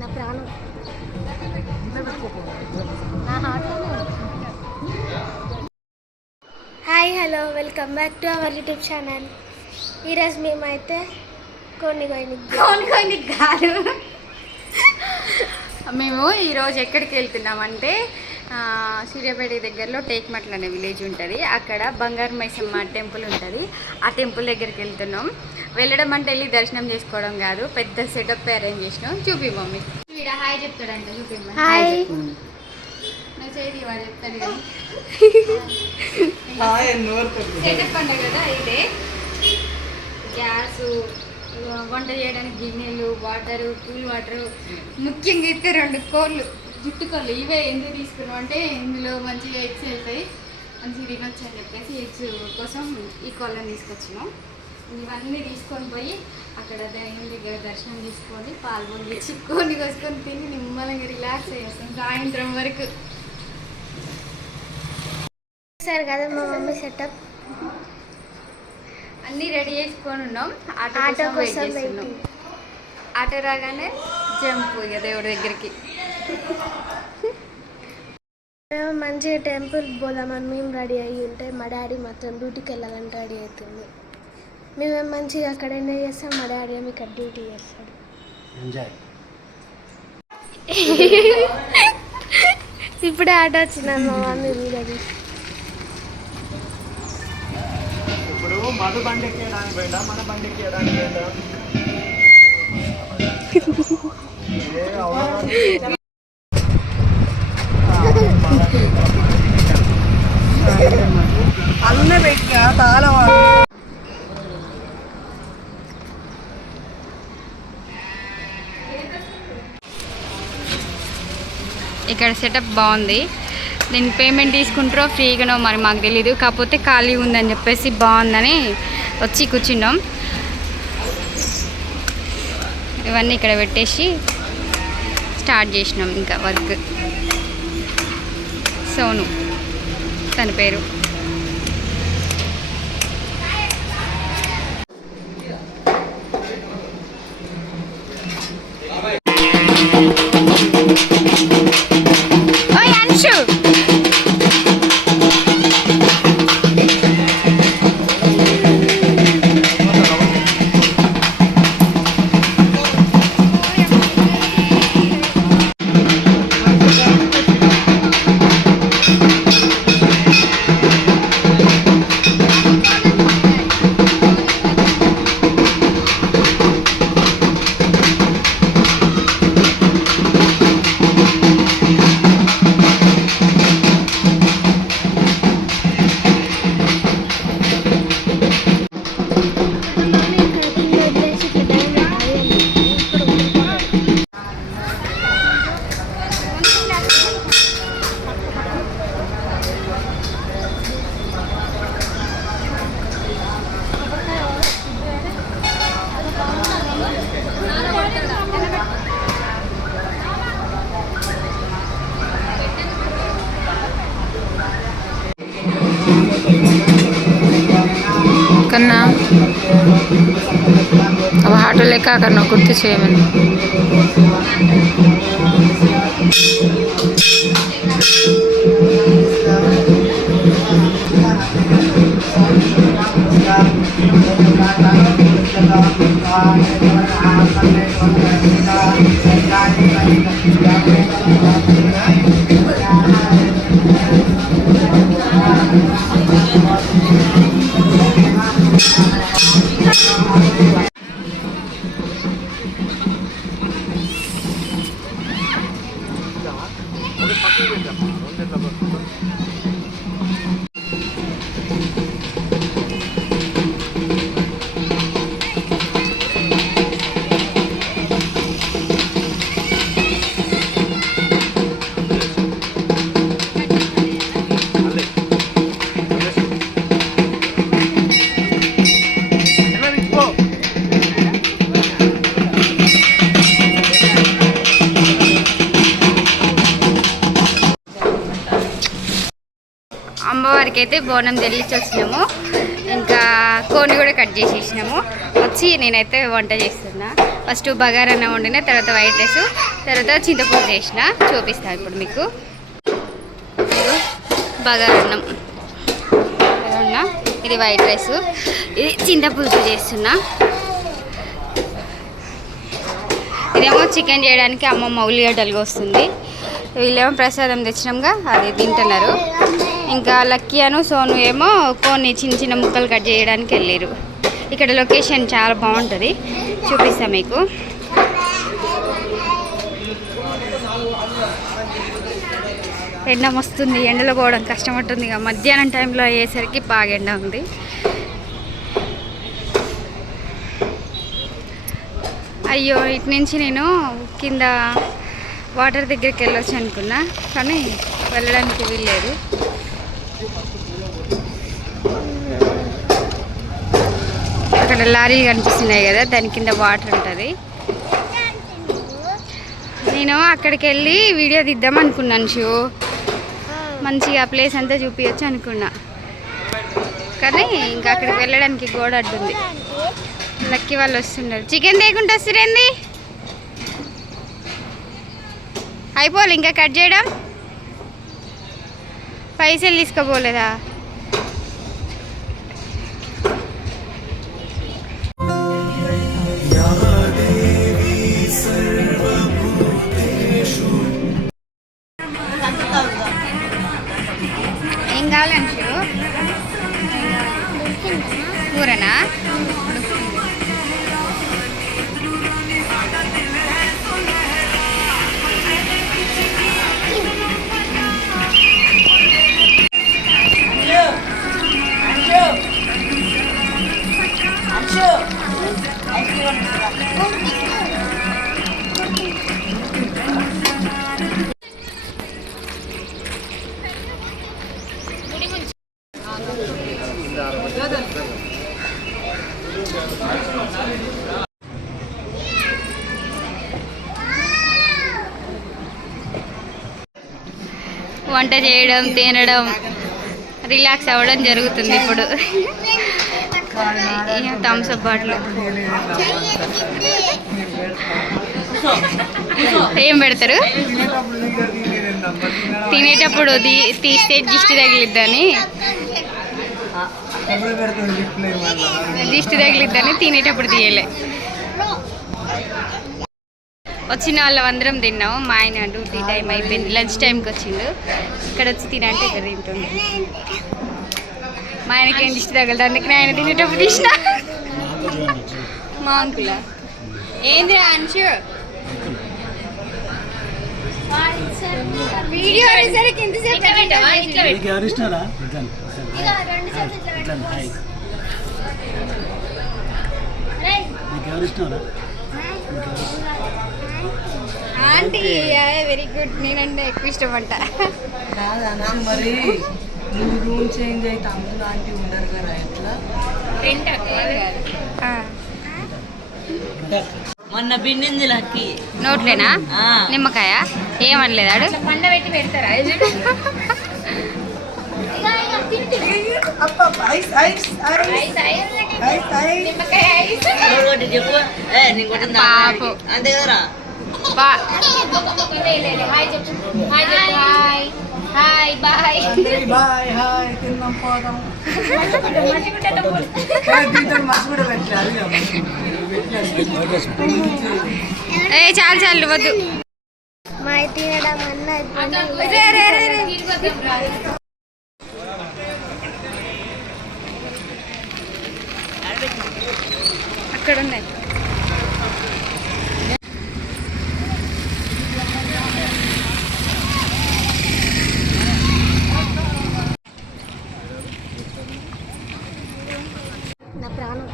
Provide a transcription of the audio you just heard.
నా ప్రాణం నా హార్ట్లోనే. Hi hello welcome back to our YouTube channel. ఈరోజు మేమైతే కొన్ని కాదు, మేము ఈరోజు ఎక్కడికి వెళ్తున్నామంటే సూర్యాపేట దగ్గరలో టేక్మట్ల అనే విలేజ్ ఉంటుంది. అక్కడ బంగారు మైసమ్మ టెంపుల్ ఉంటుంది. ఆ టెంపుల్ దగ్గరికి వెళ్తున్నాం. వెళ్ళడం అంటే వెళ్ళి దర్శనం చేసుకోవడం కాదు, పెద్ద సెటప్ అరేంజ్ చేసినాం. చూపి మమ్మీ వీడ హాయ్ చెప్తాడంట. చూపి హాయ్ చేతి వాడు చెప్తాడు కదా. సెటప్ అంట కదా, ఇదే గ్యాసు, వంట చేయడానికి గిన్నెలు, వాటరు, కూల్ వాటరు, ముఖ్యంగా అయితే 2 కోళ్ళు, జుట్టు కోళ్ళు. ఇవే ఎందుకు తీసుకున్నాం అంటే ఇందులో మంచిగా ఎగ్స్ అవుతాయి, మంచిగా తినొచ్చు అని చెప్పేసి ఎగ్స్ కోసం ఈ కోళ్ళని తీసుకొచ్చినాం. ఇవన్నీ తీసుకొని పోయి అక్కడ దేవుని దగ్గర దర్శనం తీసుకొని పాల్గొని చిక్కుకొని కోసుకొని తిని నిమ్మలంగా రిలాక్స్ అయ్యేస్తాం సాయంత్రం వరకు. సరే కదా మా మమ్మీ సెటప్ అన్నీ రెడీ చేసుకొని ఉన్నాం. ఆటో కోసం వెయిట్. ఆటో రాగానే జంప్ ఇక దేవుడి దగ్గరికి. మేము మంచిగా టెంపుల్ పోదామని మేము రెడీ అయ్యి ఉంటే మా డాడీ మాత్రం డ్యూటీకి వెళ్ళాలని రెడీ అవుతుంది. మేమేం మంచిగా అక్కడ ఎంజాయ్ చేస్తాం, మా డాడీ ఏమి ఇక్కడ డ్యూటీ చేస్తాడు. ఇప్పుడే ఆటో వచ్చిందని మా మమ్మీ వీడియో తీసి ఇప్పుడు మధు బండి ఎక్కడానికి పోయినా మన బండి ఎక్కడానికి పోయినా అన్న పెట్టా తాళ. ఇక్కడ సెటప్ బాగుంది. దీన్ని పేమెంట్ తీసుకుంటారో ఫ్రీగానో మరి మాకు తెలీదు. కాకపోతే ఖాళీ ఉందని చెప్పేసి బాగుందని వచ్చి కూర్చున్నాం. ఇవన్నీ ఇక్కడ పెట్టేసి స్టార్ట్ చేసినాం ఇంకా వర్క్. సోను తన పేరు. कन्ना अब हाटो लेकर करना कुर्ती चाहिए मैंने అమ్మవారికి అయితే బోనం చెల్లించి వచ్చినాము. ఇంకా కోడిని కూడా కట్ చేసేసినాము. వచ్చి నేనైతే వంట చేస్తున్నా. ఫస్ట్ బగారన్నం వండిన, తర్వాత వైట్ రైస్, తర్వాత చింతపులుసు చేసిన. చూపిస్తాను ఇప్పుడు మీకు. బగారన్నం ఇది వైట్ రైస్, ఇది చింతపులుసు చేస్తున్నా. ఇదేమో చికెన్ చేయడానికి అమ్మమ్మ ఉల్లిగడ్డలుగా వస్తుంది. వీళ్ళేమో ప్రసాదం తెచ్చినాంగా అది తింటున్నారు. ఇంకా లక్కీ అను సోను ఏమో కొన్ని చిన్న చిన్న ముక్కలు కట్ చేయడానికి వెళ్ళారు. ఇక్కడ లొకేషన్ చాలా బాగుంటుంది, చూపిస్తాను మీకు. ఎండ వస్తుంది, ఎండలో పోవడం కష్టమవుతుంది. ఇక మధ్యాహ్నం టైంలో అయ్యేసరికి బాగా ఎండ ఉంది. అయ్యో, ఇటు నుంచి నేను కింద వాటర్ దగ్గరికి వెళ్ళొచ్చు అనుకున్నా, కానీ వెళ్ళడానికి వీల్లేదు. అక్కడ లారీలు కనిపిస్తున్నాయి కదా, దాని కింద వాటర్ ఉంటుంది. నేను అక్కడికి వెళ్ళి వీడియో తీద్దాం అనుకున్నాను. మంచిగా ప్లేస్ అంతా చూపించచ్చు అనుకున్నా, కానీ ఇంకా అక్కడికి వెళ్ళడానికి గోడ అడ్డుంది. లక్కీ వాళ్ళు వస్తున్నారు. చికెన్ తేకుండా వస్తురేంది? అయిపోలే ఇంకా కట్ చేయడం? పైసలు తీసుకోపోలేదా? ఏం కావాలంటే కూరనా? వంట చేయడం, తినడం, రిలాక్స్ అవ్వడం జరుగుతుంది ఇప్పుడు. థమ్స్ అప్ బాటిల్ ఏం పెడతారు? తినేటప్పుడు తీస్తే దిష్టి తగిలిద్దని, తినేటప్పుడు తీయలే. వచ్చిన వాళ్ళం అందరం తిన్నాము. మా ఆయన డ్యూటీ టైం అయిపోయింది, లంచ్ టైంకి వచ్చిండు. ఇక్కడ వచ్చి తినంటే ఇక్కడ తింటుండే. మా ఆయనకి ఏం దిష్టి తగలదు, అందుకని ఆయన తినేటప్పుడు తీసిన. మా అంకులా ఏంది Anshu video aunty very good. నేనంటే ఎక్కువ ఇష్టపడ్డ. మరి రూమ్ చేంజ్ అయితే అమ్ములు ఆంటీ ఉండరు కదా, ఎట్లా? మొన్న బిన్నింది లక్కీ నోట్లేనా? నిమ్మకాయ ఏమనలేదాడు? పండ పెట్టి పెడతారా? పాపం అంతే కదరా. హాయ్ బాయ్ బాయ్ హాయ్ తిన్నాం పోదాం. ఏ చాలు చాలు వద్దు. మా తినడం అన్న అక్కడ ఉన్నాయి. నా ప్రాణం